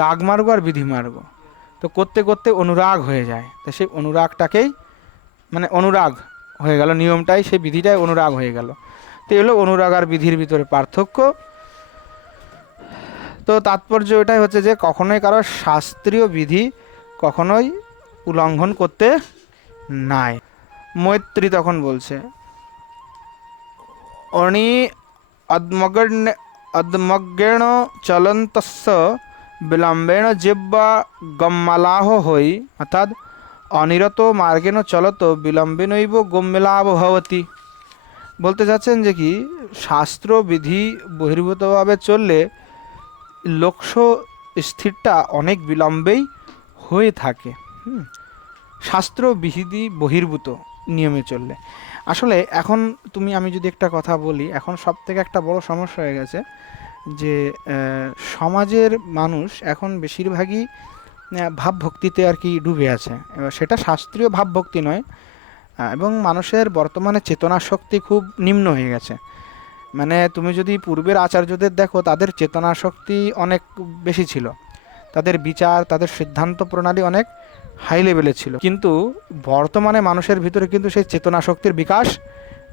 রাগমার্গ আর বিধিমার্গ। তো করতে করতে অনুরাগ হয়ে যায়। তো সেই অনুরাগটাকেই মানে অনুরাগ হয়ে গেল নিয়মটাই, সেই বিধিটাই অনুরাগ হয়ে গেল। তো এগুলো অনুরাগ আর বিধির ভিতরে পার্থক্য। তো তাৎপর্য এটাই হচ্ছে যে কখনোই কারও শাস্ত্রীয় বিধি কখনোই উল্লঙ্ঘন করতে নাই। মৈত্রী তখন বলছে অনি অদ্মগ্ন অদ্মগ্গেণ চলন্তস্য বিলম্বেণ জিব্বা গম্মালাহ হই অর্থাৎ অনিরত মার্গেণ চলত, বিলম্বেনৈব গম্মেলাভ ভবতি। বলতে চাচ্ছেন যে কি শাস্ত্র বিধি বহির্ভূতভাবে চললে লক্ষ্য স্থিরটা অনেক বিলম্বেই হয়ে থাকে। হুম। শাস্ত্র বিধি বহির্ভূত নিয়মে চললে। আসলে এখন তুমি, আমি যদি একটা কথা বলি, এখন সব থেকে একটা বড় সমস্যা হয়ে গেছে। যে সমাজের মানুষ এখন বেশিরভাগই ভাবভক্তিতে আর কি ডুবে আছে। এবার সেটা শাস্ত্রীয় ভাবভক্তি নয় এবং মানুষের বর্তমানে চেতনা শক্তি খুব নিম্ন হয়ে গেছে। মানে তুমি যদি পূর্বের আচার্যদের দেখো, তাদের চেতনা শক্তি অনেক বেশি ছিল। তাদের বিচার, তাদের সিদ্ধান্ত প্রণালী অনেক হাই লেভেলে ছিল। কিন্তু বর্তমানে মানুষের ভিতরে কিন্তু সেই চেতনা শক্তির বিকাশ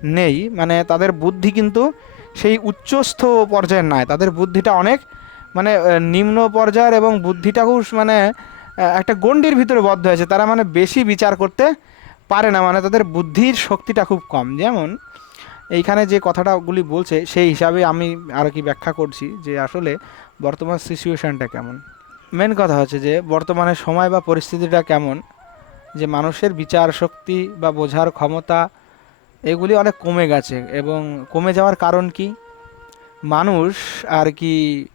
নেই। মানে তাদের বুদ্ধি কিন্তু সেই উচ্চস্থ পর্যায়ের নয় তাদের বুদ্ধিটা অনেক মানে নিম্ন পর্যায়ের এবং বুদ্ধিটাও মানে একটা গণ্ডির ভিতরে বদ্ধ হয়েছে। তারা মানে বেশি বিচার করতে পারে না মানে তাদের বুদ্ধির শক্তিটা খুব কম। যেমন, এইখানে যে কথাটাগুলি বলছে, সেই হিসাবে আমি আর কি ব্যাখ্যা করছি যে আসলে বর্তমান সিচুয়েশনটা কেমন। মেন কথা হচ্ছে যে, বর্তমানে সময় বা পরিস্থিতিটা কেমন, যে মানুষের বিচার শক্তি বা বোঝার ক্ষমতা এগুলি অনেক কমে গেছে এবং কমে যাওয়ার কারণ কি? মানুষ আর কি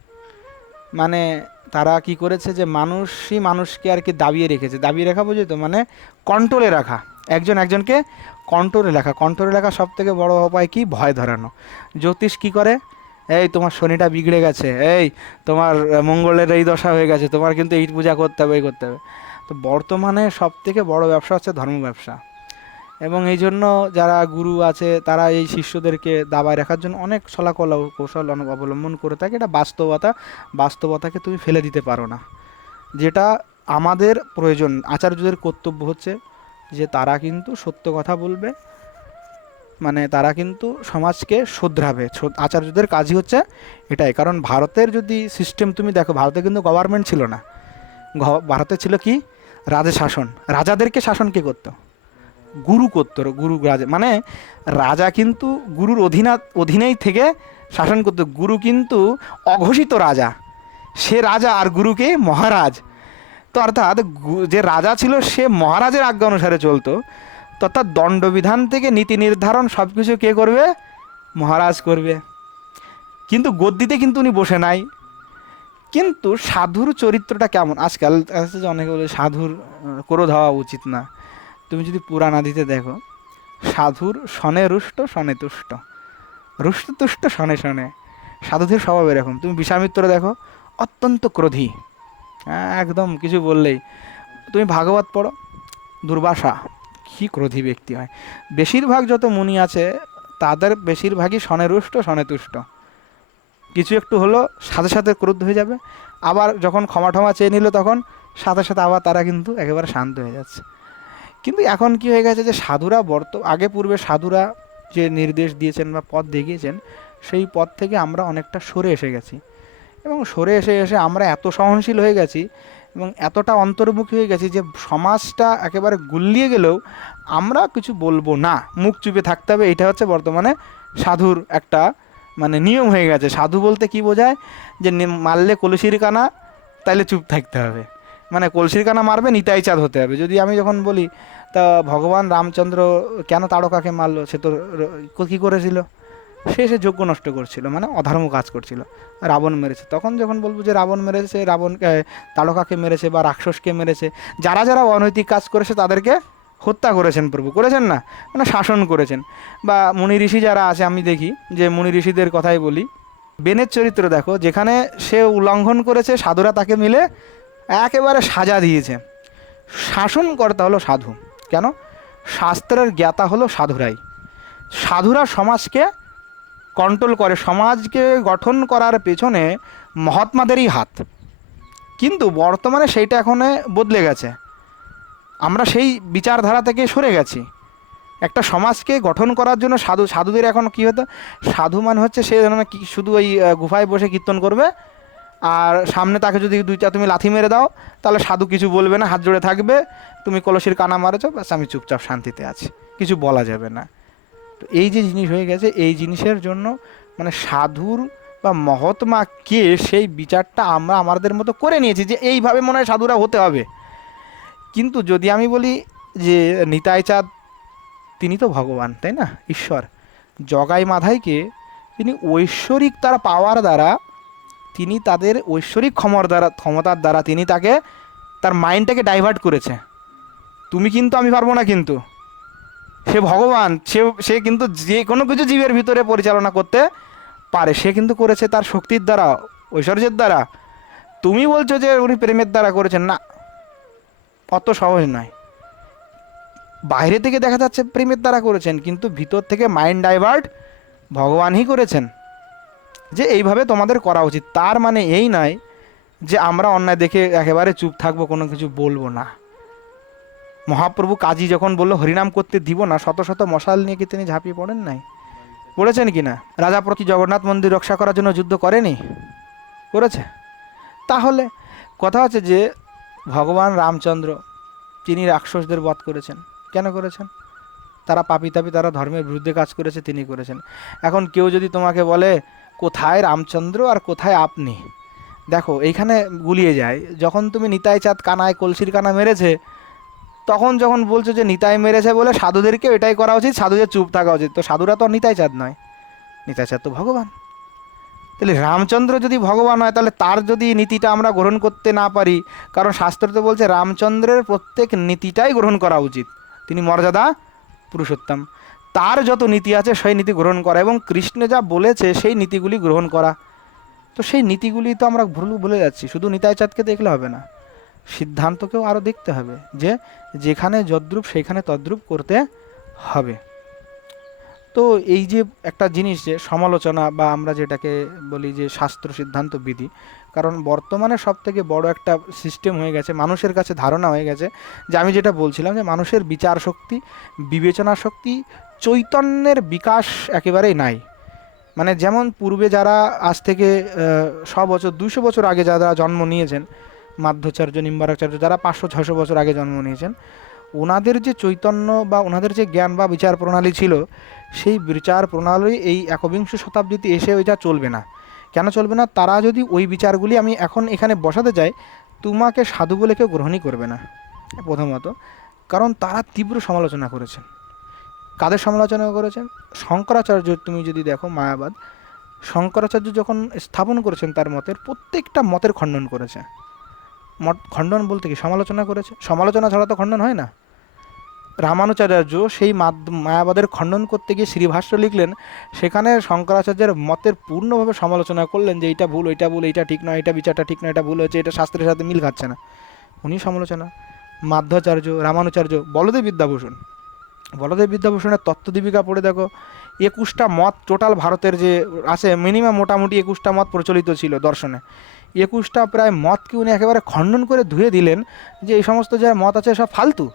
মানে তারা কি করেছে যে মানুষই মানুষকে আর কি দাবিয়ে রেখেছে। দাবিয়ে রাখা বুঝি তো? মানে কন্ট্রোলে রাখা। একজন একজনকে কন্ট্রোলে রাখা। কন্ট্রোলে রাখা সব থেকে বড় উপায় কি? ভয় ধরানো। জ্যোতিষ কি করে? এই তোমার শনিটা বিগড়ে গেছে। এই তোমার মঙ্গলের এই দশা হয়ে গেছে। তোমার কিন্তু এই পূজা করতে হবে, এই করতে হবে। তো বর্তমানে সব থেকে বড় ব্যবসা হচ্ছে ধর্ম ব্যবসা এবং এই জন্য যারা গুরু আছে, তারা এই শিষ্যদেরকে দাবায় রাখার জন্য অনেক ছলাকল কৌশল অনেক অবলম্বন করে থাকে। এটা বাস্তবতা, বাস্তবতাকে তুমি ফেলে দিতে পারো না। যেটা আমাদের প্রয়োজন, আচার্যদের কর্তব্য হচ্ছে যে তারা কিন্তু সত্য কথা বলবে মানে তারা কিন্তু সমাজকে শোধরাবে। আচার্যদের কাজই হচ্ছে এটাই। কারণ ভারতের যদি সিস্টেম তুমি দেখো, ভারতে কিন্তু গভর্নমেন্ট ছিল না। ভারতে ছিল কি? রাজা শাসন রাজাদেরকে শাসন কে করতো? গুরু করতো গুরু রাজা। মানে রাজা কিন্তু গুরুর অধীনা অধীনেই থেকে শাসন করতো গুরু কিন্তু অঘোষিত রাজা। সে রাজা আর গুরুকে মহারাজ। তো অর্থাৎ যে রাজা ছিল সে মহারাজের আজ্ঞা অনুসারে চলতো। অর্থাৎ দণ্ডবিধান থেকে নীতি নির্ধারণ সব কিছু কে করবে? মহারাজ করবে। কিন্তু গদ্দিতে কিন্তু উনি বসে নাই। কিন্তু সাধুর চরিত্রটা কেমন? আজকাল অনেকে বলে সাধুর আহ, ক্রোধ হওয়া উচিত না। তুমি যদি পুরাণাদিতে দেখো সাধুর শনে রুষ্ট শনে তুষ্ট। রুষ্ট তুষ্ট শনে শনে। সাধুদের স্বভাব এরকম। তুমি বিশ্বামিত্র দেখো অত্যন্ত ক্রোধী। হ্যাঁ, একদম কিছু বললেই। তুমি ভাগবত পড়ো দুর্বাসা কী ক্রোধী ব্যক্তি হয়। বেশিরভাগ যত মুনি আছে তাদের বেশিরভাগই শনে রুষ্ট শনে তুষ্ট। কিছু একটু হলো সাথে সাথে ক্রোধ হয়ে যাবে। আবার যখন ক্ষমা টমা চেয়ে নিল তখন সাথে সাথে আবার তারা কিন্তু একেবারে শান্ত হয়ে যাচ্ছে। কিন্তু এখন কি হয়ে গেছে যে সাধুরা বর্ত, আগে পূর্বে সাধুরা যে নির্দেশ দিয়েছেন বা পথ দেখিয়েছেন, সেই পথ থেকে আমরা অনেকটা সরে এসে গেছি। এবং সরে এসে এসে আমরা এত সহনশীল হয়ে গেছি এবং এতটা অন্তর্মুখী হয়ে গেছি যে সমাজটা একেবারে গুলিয়ে গেলেও আমরা কিছু বলব না। মুখ চুপে থাকতে হবে, এটা হচ্ছে বর্তমানে সাধুর একটা মানে নিয়ম হয়ে গেছে। সাধু বলতে কি বোঝায়? যে মারলে কলসির কানা, তাইলে চুপ থাকতে হবে। মানে কলসির কানা মারবে, নিতাই চাঁদ হতে হবে। যদি আমি যখন বলি, তা ভগবান রামচন্দ্র কেন তারকাকে মারলো? সে তো কী করেছিল? সে সে যোগ্য নষ্ট করছিল মানে অধর্ম কাজ করছিল, রাবণ মেরেছে। তখন যখন বলব যে রাবণ মেরেছে, রাবণ তারকাকে মেরেছে বা রাক্ষসকে মেরেছে, যারা যারা অনৈতিক কাজ করেছে তাদেরকে হত্যা করেছেন প্রভু। করেছেন না মানে শাসন করেছেন। বা মুনি ঋষি যারা আছে, আমি দেখি যে মুনি ঋষিদের কথাই বলি, বেনের চরিত্র দেখো, যেখানে সে উল্লঙ্ঘন করেছে, সাধুরা তাকে মিলে একেবারে সাজা দিয়েছে। শাসনকর্তা হলো সাধু। কেন? শাস্ত্রের জ্ঞাতা হলো সাধুরাই। সাধুরা সমাজকে কন্ট্রোল করে, সমাজকে গঠন করার পেছনে মহাত্মাদেরই হাত। কিন্তু বর্তমানে সেইটা এখন বদলে গেছে। আমরা সেই বিচারধারা থেকে সরে গেছি। একটা সমাজকে গঠন করার জন্য সাধু, সাধুদের এখন কী হতো? সাধু মানে হচ্ছে সে কি, শুধু ওই গুফায় বসে কীর্তন করবে আর সামনে তাকে যদি দুই দুইটা তুমি লাথি মেরে দাও, তাহলে সাধু কিছু বলবে না, হাত জোড়ে থাকবে। তুমি কলসির কানা মারেছো, ব্যাস, আমি চুপচাপ শান্তিতে আছি। কিছু বলা যাবে না। তো এই যে জিনিস হয়ে গেছে, এই জিনিসের জন্য মানে সাধুর বা মহাত্মা কে, সেই বিচারটা আমরা আমাদের মতো করে নিয়েছি যে এইভাবে মনে হয় সাধুরা হতে হবে। কিন্তু যদি আমি বলি যে নিতাই চাঁদ, তিনি তো ভগবান, তাই না? ঈশ্বর। জগাই মাধাইকে তিনি ঐশ্বরিক তার পাওয়ার দ্বারা তিনি তাদের ঐশ্বরিক ক্ষমর দ্বারা, ক্ষমতার দ্বারা তিনি তাকে, তার মাইন্ডটাকে ডাইভার্ট করেছে। তুমি কিন্তু আমি পারব না কিন্তু। সে ভগবান, সে সে কিন্তু যে কোনো কিছু জীবের ভিতরে পরিচালনা করতে পারে। সে কিন্তু করেছে তার শক্তির দ্বারা, ঐশ্বর্যের দ্বারা। তুমি বলছো যে উনি প্রেমের দ্বারা করেছেন, না। অত সহজ নয়। বাইরে থেকে দেখা যাচ্ছে প্রেমের দ্বারা করেছেন, কিন্তু ভিতর থেকে মাইন্ড ডাইভার্ট ভগবানই করেছেন। যে এইভাবে তোমাদের করা উচিত। তার মানে এই নয় যে আমরা অন্যায় দেখে একেবারে চুপ থাকব, কোনো কিছু বলব না। মহাপ্রভু কাজী যখন বলল, হরিনাম করতে দিব না, শত শত মশাল নিয়ে কি তিনি ঝাঁপিয়ে পড়েন নাই? পড়েছেন কি না? রাজা প্রতি জগন্নাথ মন্দির রক্ষা করার জন্য যুদ্ধ করেনি? করেছে? তাহলে কথা হচ্ছে যে ভগবান রামচন্দ্র, তিনি রাক্ষসদের বধ করেছেন। কেন করেছেন? তারা পাপি তাপি, তারা ধর্মের বিরুদ্ধে কাজ করেছে, তিনি করেছেন। এখন কেউ যদি তোমাকে বলে কোথায় রামচন্দ্র আর কোথায় আপনি? দেখো, এইখানে গুলিয়ে যায়। যখন তুমি নিতাই চাঁদ কানায় কলসির কানা মেরেছে, তখন যখন বলছো যে নিতাই মেরেছে বলে সাধুদেরকে এটাই করা উচিত, সাধুদের চুপ থাকা উচিত। তো সাধুরা তো নিতাই চাঁদ নয়। নিতাই চাঁদ তো ভগবান। তাহলে রামচন্দ্র যদি ভগবান হয়, তাহলে তার যদি নীতিটা আমরা গ্রহণ করতে না পারি, কারণ শাস্ত্র তো বলছে রামচন্দ্রের প্রত্যেক নীতিটাই গ্রহণ করা উচিত। তিনি মর্যাদা পুরুষোত্তম। তার যত নীতি আছে সেই নীতি গ্রহণ করা এবং কৃষ্ণ যা বলেছে সেই নীতিগুলি গ্রহণ করা। তো সেই নীতিগুলি তো আমরা ভুল ভুলে যাচ্ছি, শুধু নিতাই চাঁদকে দেখলে হবে না, সিদ্ধান্তকেও আরও দেখতে হবে যে যেখানে যদ্রুপ সেখানে তদ্রুপ করতে হবে। তো এই যে একটা জিনিস যে সমালোচনা বা আমরা যেটাকে বলি যে শাস্ত্র সিদ্ধান্ত বিধি, কারণ বর্তমানে সব থেকে বড় একটা সিস্টেম হয়ে গেছে, মানুষের কাছে ধারণা হয়ে গেছে যে আমি যেটা বলছিলাম যে মানুষের বিচার শক্তি বিবেচনা শক্তি চৈতন্যের বিকাশ একেবারেই নাই। মানে যেমন পূর্বে যারা আজ থেকে শ বছর দুশো বছর আগে যারা জন্ম নিয়েছেন, মাধ্যাচার্য, নিম্বারাচার্য, যারা পাঁচশো ছশো বছর আগে জন্ম নিয়েছেন, ওনাদের যে চৈতন্য বা ওনাদের যে জ্ঞান বা বিচার প্রণালী ছিল, সেই বিচার প্রণালী এই একবিংশ শতাব্দীতে এসে ওইটা চলবে না। কেন চলবে না? তারা যদি ওই বিচারগুলি আমি এখন এখানে বসাতে যাই তোমাকে সাধু বলে কেউ গ্রহণই করবে না, প্রথমত। কারণ তারা তীব্র সমালোচনা করেছেন। কাদের সমালোচনা করেছেন? শঙ্করাচার্য, তুমি যদি দেখো মায়াবাদ, শঙ্করাচার্য যখন স্থাপন করেছেন তার মতের, প্রত্যেকটা মতের খণ্ডন করেছে। মত, খণ্ডন বলতে কি? সমালোচনা করেছে? সমালোচনা ছাড়া তো খণ্ডন হয় না। রামানুচার্য সেই মায়াবাদের খণ্ডন করতে গিয়ে শ্রীভাষ্য লিখলেন, সেখানে শঙ্করাচার্যের মতের পূর্ণভাবে সমালোচনা করলেন যে এইটা ভুল, ওইটা ভুল, এইটা ঠিক নয় এটা বিচারটা ঠিক নয়, এটা ভুল হয়েছে, এটা শাস্ত্রের সাথে মিল খাচ্ছে না। উনি সমালোচনা। মাধ্যাচার্য, রামানুচার্য, বলদেব বিদ্যাভূষণ বলদেব বিদ্যাভূষণের তত্ত্বদীপিকা পড়ে দেখো, একুশটা মত টোটাল ভারতের যে আছে মিনিমাম মোটামুটি একুশটা মত প্রচলিত ছিল দর্শনে। একুশটা প্রায় মতকে উনি একেবারে খণ্ডন করে ধুয়ে দিলেন যে এই সমস্ত যা মত আছে সব ফালতু,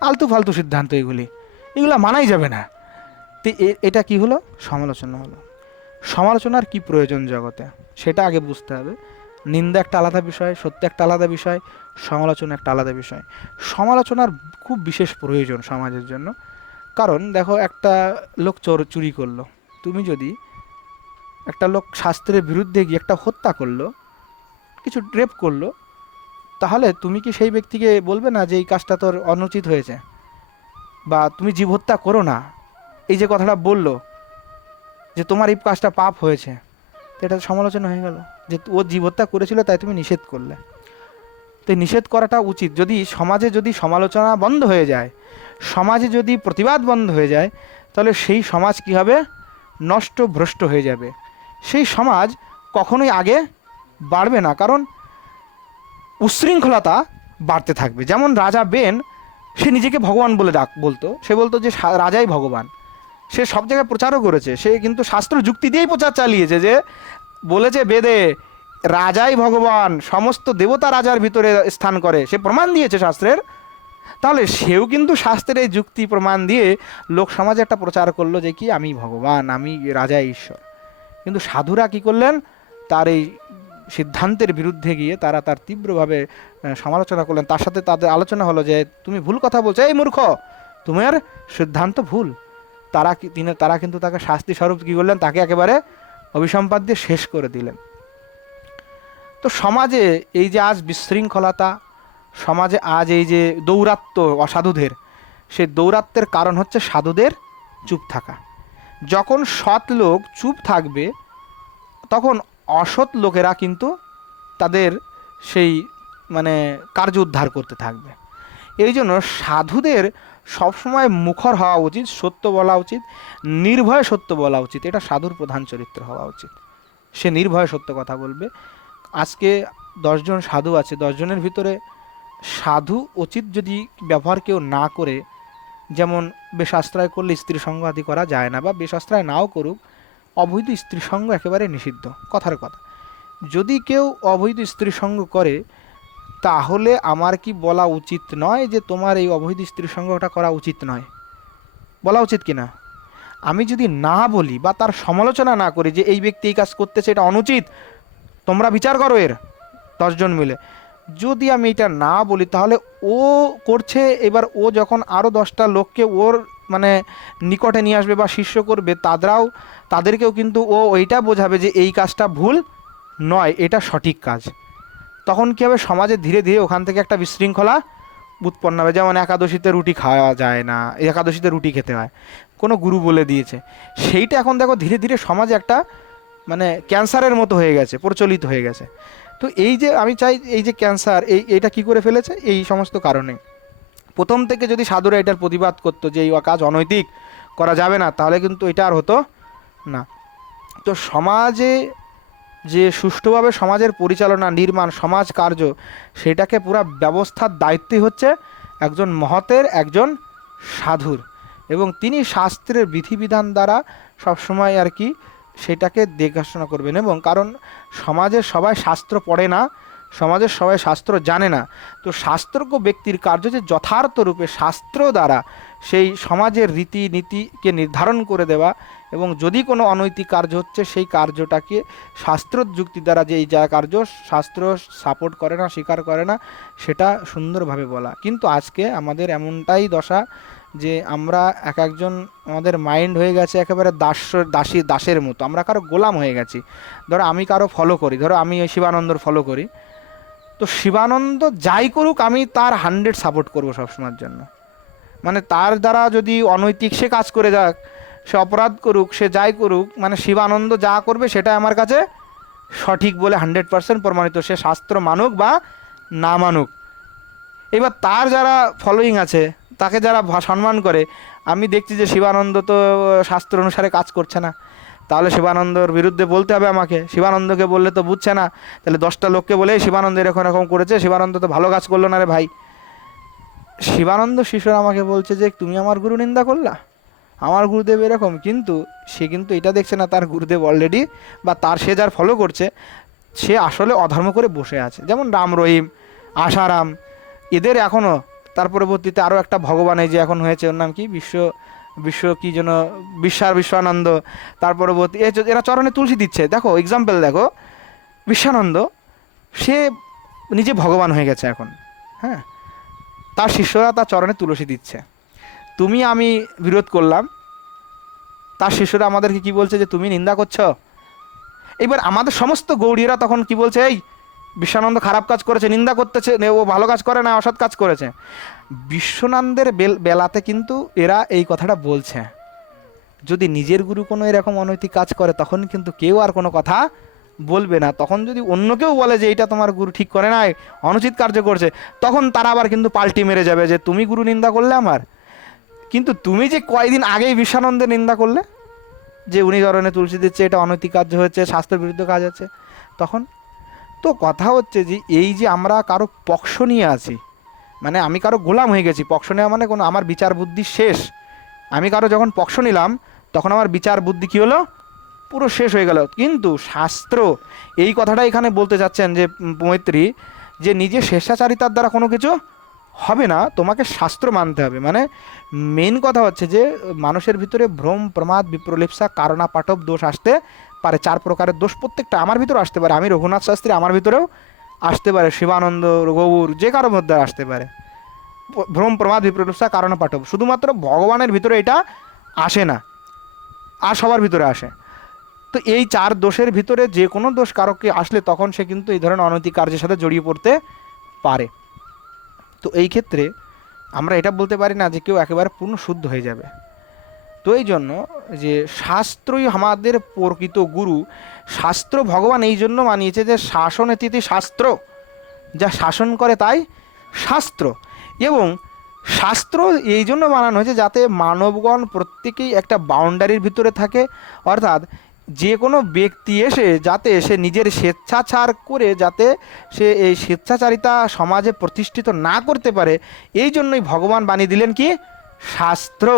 আলতু ফালতু সিদ্ধান্ত এগুলি। এগুলো মানাই যাবে না। তো এটা কি হলো? সমালোচনা হলো। সমালোচনার কি প্রয়োজন জগতে? সেটা আগে বুঝতে হবে। নিন্দা একটা আলাদা বিষয়, সত্য একটা আলাদা বিষয়, সমালোচনা একটা আলাদা বিষয়। সমালোচনার খুব বিশেষ প্রয়োজন সমাজের জন্য। কারণ দেখো একটা লোক চোর চুরি করল। তুমি যদি একটা লোক শাস্ত্রের বিরুদ্ধে গিয়ে একটা হত্যা করল, কিছু রেপ করল, তাহলে তুমি কি সেই ব্যক্তিকে বলবে না যে এই কাজটা তোর অনুচিত হয়েছে? বা তুমি জীব হত্যা করো না। এই যে কথাটা বলল, যে তোমার এই কাজটা পাপ হয়েছে, এটা সমালোচনা হয়ে গেল। যে ও জীব হত্যা করেছিল, তাই তুমি নিষেধ করলে। তো নিষেধ করাটা উচিত। যদি সমাজে যদি সমালোচনা বন্ধ হয়ে যায়, সমাজে যদি প্রতিবাদ বন্ধ হয়ে যায়, তাহলে সেই সমাজ কী হবে? নষ্ট ভ্রষ্ট হয়ে যাবে। সেই সমাজ কখনোই আগে বাড়বে না, কারণ উচ্ছৃঙ্খলতা বাড়তে থাকবে। যেমন রাজা বেন, সে নিজেকে ভগবান বলে ডাক, বলতো। সে বলতো যে রাজাই ভগবান। সে সব জায়গায় প্রচারও করেছে। সে কিন্তু শাস্ত্র যুক্তি দিয়েই প্রচার চালিয়েছে যে, বলেছে বেদে রাজাই ভগবান, সমস্ত দেবতা রাজার ভিতরে স্থান করে। সে প্রমাণ দিয়েছে শাস্ত্রের। তাহলে সেও কিন্তু শাস্ত্রের এই যুক্তি প্রমাণ দিয়ে লোক সমাজে একটা প্রচার করল যে কি, আমি ভগবান, আমি রাজা ঈশ্বর। কিন্তু সাধুরা কি করলেন? তার এই সিদ্ধান্তের বিরুদ্ধে গিয়ে তারা তার তীব্রভাবে সমালোচনা করলেন। তার সাথে তাদের আলোচনা হলো যে, তুমি ভুল কথা বলছো। এই মূর্খ, তোমার সিদ্ধান্ত ভুল। তারা তিনি, তারা কিন্তু তাকে শাস্তি স্বরূপ কী করলেন? তাকে একেবারে অভিসম্পাদ দিয়ে শেষ করে দিলেন। তো সমাজে এই যে আজ বিশৃঙ্খলতা, সমাজে আজ এই যে দৌরাত্ম্য অসাধুদের, সেই দৌরাত্মের কারণ হচ্ছে সাধুদের চুপ থাকা। যখন সৎ লোক চুপ থাকবে, তখন অসৎ লোকেরা কিন্তু তাদের সেই মানে কার্য উদ্ধার করতে থাকবে। এই জন্য সাধুদের সবসময় মুখর হওয়া উচিত, সত্য বলা উচিত, নির্ভয়ে সত্য বলা উচিত। এটা সাধুর প্রধান চরিত্র হওয়া উচিত। সে নির্ভয়ে সত্য কথা বলবে। আজকে দশজন সাধু আছে, দশজনের ভিতরে সাধু উচিত যদি ব্যবহার কেউ না করে, যেমন বেশাস্ত্রায় করলে স্ত্রী সঙ্গ আদি করা যায় না বা বেশাস্ত্রায় নাও করুক, অবৈধ স্ত্রী সঙ্গ একেবারে নিষিদ্ধ, কথার কথা। যদি কেউ অবৈধ স্ত্রী সঙ্গ করে, তাহলে আমার কি বলা উচিত নয় যে তোমার এই অবৈধ স্ত্রী সঙ্গটা করা উচিত নয়? বলা উচিত কি না? আমি যদি না বলি বা তার সমালোচনা না করি যে এই ব্যক্তি এই কাজ করতেছে, এটা অনুচিত তোমরা বিচার করো এর। দশজন মিলে। যদি আমি এটা না বলি, তাহলে ও করছে, এবার ও যখন আরও দশটা লোককে ওর মানে নিকটে নিয়ে আসবে বা শিষ্য করবে, তাদেরাও, তাদেরকেও কিন্তু ও ওইটা বোঝাবে যে এই কাজটা ভুল নয়, এটা সঠিক কাজ। তখন কী হবে? সমাজে ধীরে ধীরে ওখান থেকে একটা বিশৃঙ্খলা উৎপন্ন হবে। যেমন একাদশীতে রুটি খাওয়া যায় না, একাদশীতে রুটি খেতে হয়। কোনো গুরু বলে দিয়েছে। সেইটা এখন দেখো, ধীরে ধীরে সমাজে একটা মানে ক্যান্সারের মতো হয়ে গেছে, প্রচলিত হয়ে গেছে। তো এই যে আমি চাই এই যে ক্যান্সার, এই এটা কি করে ফেলেছে? এই সমস্ত কারণে। প্রথম থেকে যদি সাধুরা এটার প্রতিবাদ করতো যে এই কাজ অনৈতিক, করা যাবে না, তাহলে কিন্তু এটা আর হতো না। তো সমাজে যে সুষ্ঠুভাবে সমাজের পরিচালনা, নির্মাণ, সমাজ কার্য, সেটাকে পুরো ব্যবস্থার দায়িত্বই হচ্ছে একজন মহতের একজন সাধুর। এবং তিনি শাস্ত্রের বিধিবিধান দ্বারা সবসময় আর কি সেটাকে দেখাশোনা করবেন এবং কারণ সমাজের সবাই শাস্ত্র পড়ে না সমাজের সবাই শাস্ত্র জানে না। তো শাস্ত্রজ্ঞ ব্যক্তির কার্য যে যথার্থ রূপে শাস্ত্র দ্বারা সেই সমাজের রীতি নীতিকে নির্ধারণ করে দেওয়া এবং যদি কোনো অনৈতিক কার্য হচ্ছে, সেই কার্যটাকে শাস্ত্র যুক্তি দ্বারা যে এই যা কার্য শাস্ত্র সাপোর্ট করে না, স্বীকার করে না, সেটা সুন্দরভাবে বলা। কিন্তু আজকে আমাদের এমনটাই দশা যে আমরা এক একজন আমাদের মাইন্ড হয়ে গেছে একেবারে দাস, দাসী, দাসের মতো। আমরা কারও গোলাম হয়ে গেছি। ধরো আমি কারও ফলো করি। ধরো আমি শিবানন্দর ফলো করি। তো শিবানন্দ যাই করুক, আমি তার হান্ড্রেড সাপোর্ট করব সবসময়ের জন্য। মানে তার দ্বারা যদি অনৈতিক সে কাজ করে যাক, সে অপরাধ করুক, সে যাই করুক মানে শিবানন্দ যা করবে সেটা আমার কাছে সঠিক বলে হান্ড্রেড পার্সেন্ট প্রমাণিত। সে শাস্ত্র মানুক বা না মানুক। এবার তার যারা ফলোয়িং আছে তাকে যারা সম্মান করে, আমি দেখছি যে শিবানন্দ তো শাস্ত্র অনুসারে কাজ করছে না। তাহলে শিবানন্দর বিরুদ্ধে বলতে হবে আমাকে। শিবানন্দকে বললে তো বুঝছে না। তাহলে দশটা লোককে বলে শিবানন্দ এরকম এরকম করেছে, শিবানন্দ তো ভালো কাজ করল না রে ভাই। শিবানন্দ শিশুর আমাকে বলছে যে, তুমি আমার গুরু নিন্দা করলা? আমার গুরুদেব এরকম, কিন্তু সে কিন্তু এটা দেখছে না, তার গুরুদেব অলরেডি বা তার সে যার ফলো করছে, সে আসলে অধর্ম করে বসে আছে। যেমন রাম, রহিম, আশারাম, এদের এখনও তার পরবর্তীতে আরও একটা ভগবান এই যে এখন হয়েছে, ওর নাম কি? বিশ্ব বিশ্ব কি যেন, বিশ্বার বিশ্বানন্দ তার পরবর্তী এরা চরণে তুলসী দিচ্ছে। দেখো এক্সাম্পল দেখো। বিশ্বানন্দ সে নিজে ভগবান হয়ে গেছে এখন হ্যাঁ? তার শিষ্যরা তার চরণে তুলসী দিচ্ছে। তুমি, আমি বিরোধ করলাম। তার শিষ্যরা আমাদেরকে কি বলছে যে, তুমি নিন্দা করছ? এবার আমাদের সমস্ত গৌরীরা তখন কি বলছে, এই বিশ্বানন্দ খারাপ কাজ করেছে, নিন্দা করতেছে ও ভালো কাজ করে না, অসৎ কাজ করেছে। বিশ্বনন্দের বেল- বেলাতে কিন্তু এরা এই কথাটা বলছে। যদি নিজের গুরু কোনো এরকম অনৈতিক কাজ করে, তখন কিন্তু কেউ আর কোনো কথা বলবে না। তখন যদি অন্য কেউ বলে যে, এইটা তোমার গুরু ঠিক করে নাই, অনুচিত কার্য করছে, তখন তারা আবার কিন্তু পাল্টি মেরে যাবে যে, তুমি গুরু নিন্দা করলে আমার? কিন্তু তুমি যে কয়দিন আগেই বিশ্বানন্দের নিন্দা করলে, যে উনি ধরনের তুলসী দিচ্ছে, এটা অনৈতিক কার্য হচ্ছে, স্বাস্থ্যের বিরুদ্ধে কাজ হচ্ছে তখন তো কথা হচ্ছে যে এই যে আমরা কারও পক্ষ নিয়ে আছি মানে আমি কারও গোলাম হয়ে গেছি, পক্ষ নেওয়া মানে কোনো, আমার বিচার বুদ্ধি শেষ। আমি কারও যখন পক্ষ নিলাম, তখন আমার বিচার বুদ্ধি কী হলো? পুরো শেষ হয়ে গেল। কিন্তু শাস্ত্র এই কথাটা এখানে বলতে চাচ্ছেন যে মৈত্রী, যে নিজে স্বেচ্ছাচারিতার দ্বারা কোনো কিছু হবে না, তোমাকে শাস্ত্র মানতে হবে। মানে মেন কথা হচ্ছে যে, মানুষের ভিতরে ভ্রম, প্রমাদ, বিপ্রলিপসা কারণা পাঠব দোষ আসতে পারে, চার প্রকারের দোষ প্রত্যেকটা আমার ভিতরে আসতে পারে। আমি রঘুনাথ শাস্ত্রী, আমার ভিতরেও আসতে পারে, শিবানন্দ গৌর যে কারোর মধ্যে আসতে পারে। ভ্রম প্রমাদ, বিপ্রলিপসা কারণ পাঠব শুধুমাত্র ভগবানের ভিতরে এটা আসে না, আর সবার ভিতরে আসে। তো এই চার দোষের ভিতরে যে কোনো দোষ কারোকে আসলে তখন সে কিন্তু এই ধরনের অনৈতিক কার্যের সাথে জড়িয়ে পড়তে পারে। তো এই ক্ষেত্রে আমরা এটা বলতে পারি না যে কেউ একেবারে পূর্ণ শুদ্ধ হয়ে যাবে। তো এই জন্য যে শাস্ত্রই আমাদের প্রকৃত গুরু, শাস্ত্র ভগবান এই জন্য মানিয়েছে যে শাসন এতিথি শাস্ত্র, যা শাসন করে তাই শাস্ত্র। এবং শাস্ত্র এই জন্য বানানো হয়েছে যাতে মানবগণ প্রত্যেকেই একটা বাউন্ডারির ভিতরে থাকে। অর্থাৎ যে কোনো ব্যক্তি এসে যাতে সে নিজের স্বেচ্ছাচার করে যাতে সে এই স্বেচ্ছাচারিতা সমাজে প্রতিষ্ঠিত না করতে পারে, এই জন্যই ভগবান বানিয়ে দিলেন কি? শাস্ত্র।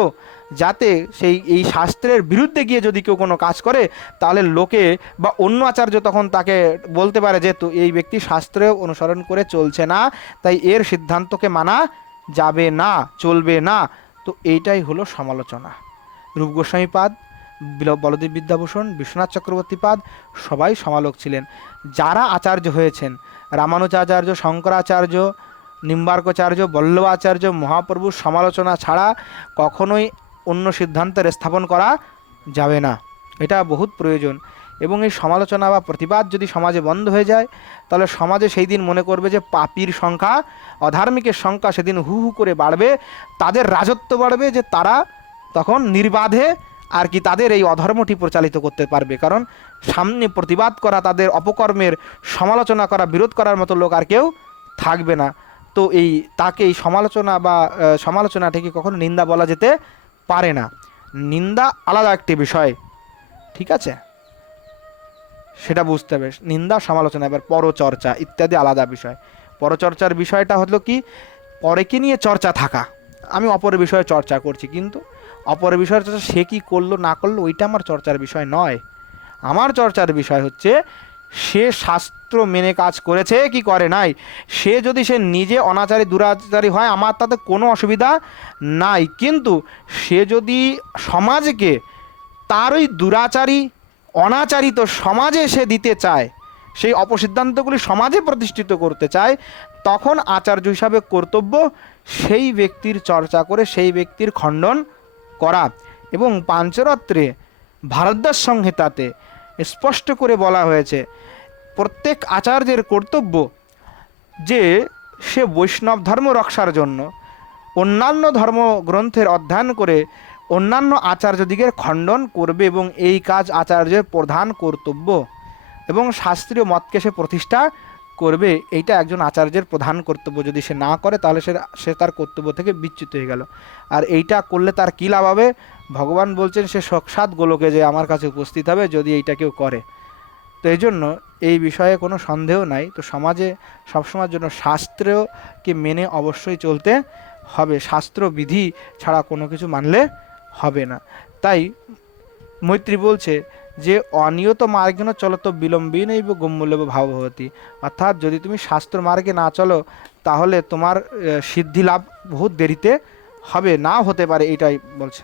যাতে সেই, এই শাস্ত্রের বিরুদ্ধে গিয়ে যদি কেউ কোনো কাজ করে, তাহলে লোকে বা অন্য আচার্য তখন তাকে বলতে পারে যে, তো এই ব্যক্তি শাস্ত্র অনুসরণ করে চলছে না, তাই এর সিদ্ধান্তকে মানা যাবে না, চলবে না। তো এইটাই হলো সমালোচনা। রূপ গোস্বামী পাদ, বিল- বলদেব বিদ্যাভূষণ, বিশ্বনাথ চক্রবর্তী পাদ, সবাই সমালোক ছিলেন। যারা আচার্য হয়েছেন, রামানুজাচার্য, শঙ্করাচার্য, নিম্বার্কাচার্য, বল্লভাচার্য, মহাপ্রভুর সমালোচনা ছাড়া কখনোই অন্য সিদ্ধান্তের স্থাপন করা যাবে না। এটা বহুত প্রয়োজন। এবং এই সমালোচনা বা প্রতিবাদ যদি সমাজে বন্ধ হয়ে যায়, তাহলে সমাজে সেই দিন মনে করবে যে পাপির সংখ্যা, অধার্মিকের সংখ্যা সেদিন হু হু করে বাড়বে, তাদের রাজত্ব বাড়বে যে তারা তখন নির্বাধে আর কি তাদের এই অধর্মটি প্রচালিত করতে পারবে। কারণ সামনে প্রতিবাদ করা, তাদের অপকর্মের সমালোচনা করা, বিরোধ করার মতো লোক আর কেউ থাকবে না। তো এই তাকে এই সমালোচনা বা সমালোচনাটিকে কখনো নিন্দা বলা যেতে পারে না। নিন্দা আলাদা একটি বিষয়। ঠিক আছে? সেটা বুঝতে হবে। নিন্দা, সমালোচনা, এবার পরচর্চা ইত্যাদি আলাদা বিষয়। পরচর্চার বিষয়টা হলো কি? পরেকে নিয়ে চর্চা থাকা। আমি অপরের বিষয়ে চর্চা করছি, কিন্তু অপরের বিষয়ের চর্চা সে কী করল, না করল, ওইটা আমার চর্চার বিষয় নয়। আমার চর্চার বিষয় হচ্ছে সে শাস্ত্র মেনে কাজ করেছে, কি করে নাই? সে যদি সে নিজে অনাচারী, দুরাচারী হয়, আমার তাতে কোনো অসুবিধা নাই। কিন্তু সে যদি সমাজকে তার ওই দুরাচারী, অনাচারিত সমাজে সে দিতে চায়, সেই অপসিদ্ধান্তগুলি সমাজে প্রতিষ্ঠিত করতে চায়, তখন আচার্য হিসাবে কর্তব্য সেই ব্যক্তির চর্চা করে, সেই ব্যক্তির খণ্ডন করা। এবং পাঞ্চরত্রে ভারতদাস সংহিতাতে স্পষ্ট করে বলা হয়েছে। প্রত্যেক আচার্যের কর্তব্য যে সে বৈষ্ণব ধর্ম রক্ষার জন্য অন্যান্য ধর্মগ্রন্থের অধ্যয়ন করে অন্যান্য আচার্যদিগের খণ্ডন করবে এবং এই কাজ আচার্যের প্রধান কর্তব্য এবং শাস্ত্রীয় মতকে সে প্রতিষ্ঠা করবে, এইটা একজন আচার্যের প্রধান কর্তব্য। যদি সে না করে, তাহলে সে সে তার কর্তব্য থেকে বিচ্যুত হয়ে গেল। আর এইটা করলে তার কী লাভ হবে? ভগবান বলছেন, সে সক্ষাৎ গোলকে যে আমার কাছে উপস্থিত হবে, যদি এইটা কেউ করে। তো এই জন্য এই বিষয়ে কোনো সন্দেহ নাই। তো সমাজে সবসময়ের জন্য শাস্ত্রকে মেনে অবশ্যই চলতে হবে। শাস্ত্র বিধি ছাড়া কোনো কিছু মানলে হবে না। তাই মৈত্রী বলছে যে অনিয়ত মার্গে না চলো তো বিলম্বিনৈব গম্যলেব ভাবভবতী অর্থাৎ যদি তুমি শাস্ত্র মার্গে না চলো, তাহলে তোমার সিদ্ধি লাভ বহুত দেরিতে হবে, না হতে পারে এটাই বলছে।